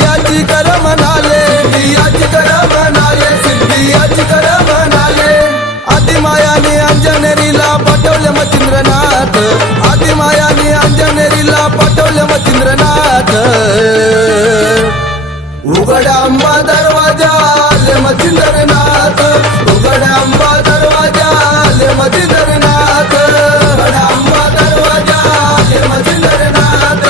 याची कर म्हणाले, याची कर म्हणाले, सिद्धी याची कर म्हणाले. आदिमायाने अंजनेरीला पाठवले मच्छिंद्रनाथ, आदिमायाने अंजनेरीला पाठवले मच्छिंद्रनाथ. उघडा अंबा दरवाजा आले मच्छिंद्रनाथ, उघडा अंबा दरवाजा आले मच्छिंद्रनाथ. उघडा अंबा दरवाजा आले मच्छिंद्रनाथ,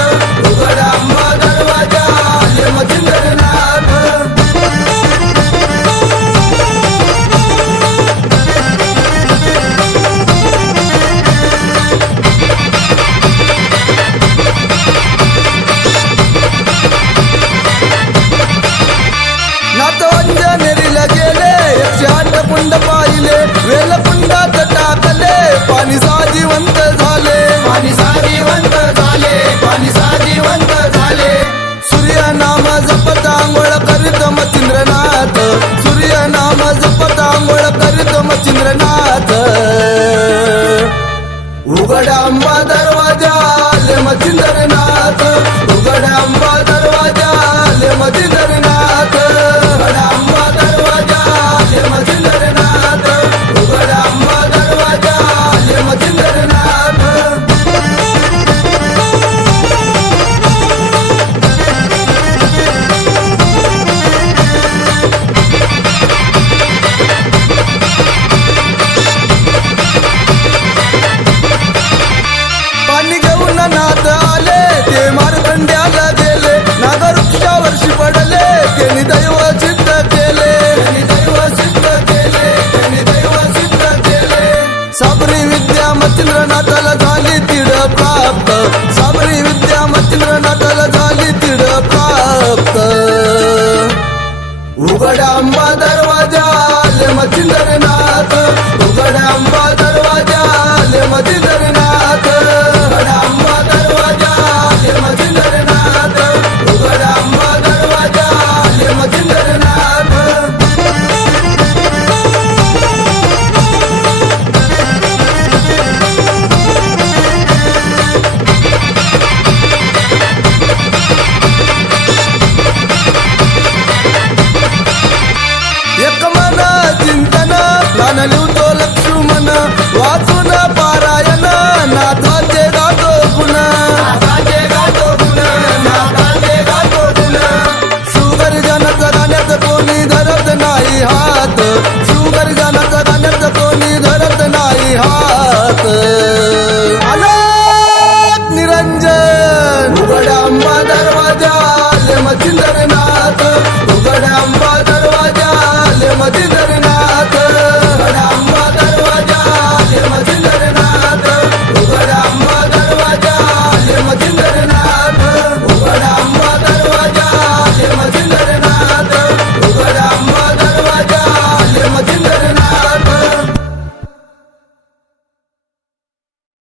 उघडा अंबा दरवाजा आले मच्छिंद्रनाथ. नाथ अंजनेरीला गेले, 108 कुंड पाहिले, वेलकुंडात टाकले, पाणी साजिवंत झाले, पाणी साजिवंत झाले, पाणी साजिवंत झाले. सूर्य नाम जपत आंघोळ करीत मच्छिंद्रनाथ, सूर्य नाम जपत आंघोळ करीत मच्छिंद्रनाथ. उघडा अंबा दरवाजा आले मच्छिंद्रनाथ, उघडा अंबा दरवाजा आले मच्छिंद्रनाथ. उघडा अंबा दरवाजा आले मच्छिंद्रनाथ, उघडा अंबा दरवाजा आले मच्छिंद्रनाथ. पाणी घेऊन नाथ आले, ते मार्कंड्याला गेले, नागवृक्षावर्षी पडले, त्यांनी दैव सिद्ध केले, त्यांनी दैव सिद्ध केले, त्यांनी दैव सिद्ध केले. साबरी विद्या मच्छिंद्रनाथाला झाली तीड प्राप्त, साबरी विद्या मच्छिंद्रनाथाला झाली तीड प्राप्त. उघडा अंबा दरवाजा आले मच्छिंद्रनाथ, उघडा अंबा दरवाजा आले मच्छिंद्रनाथ.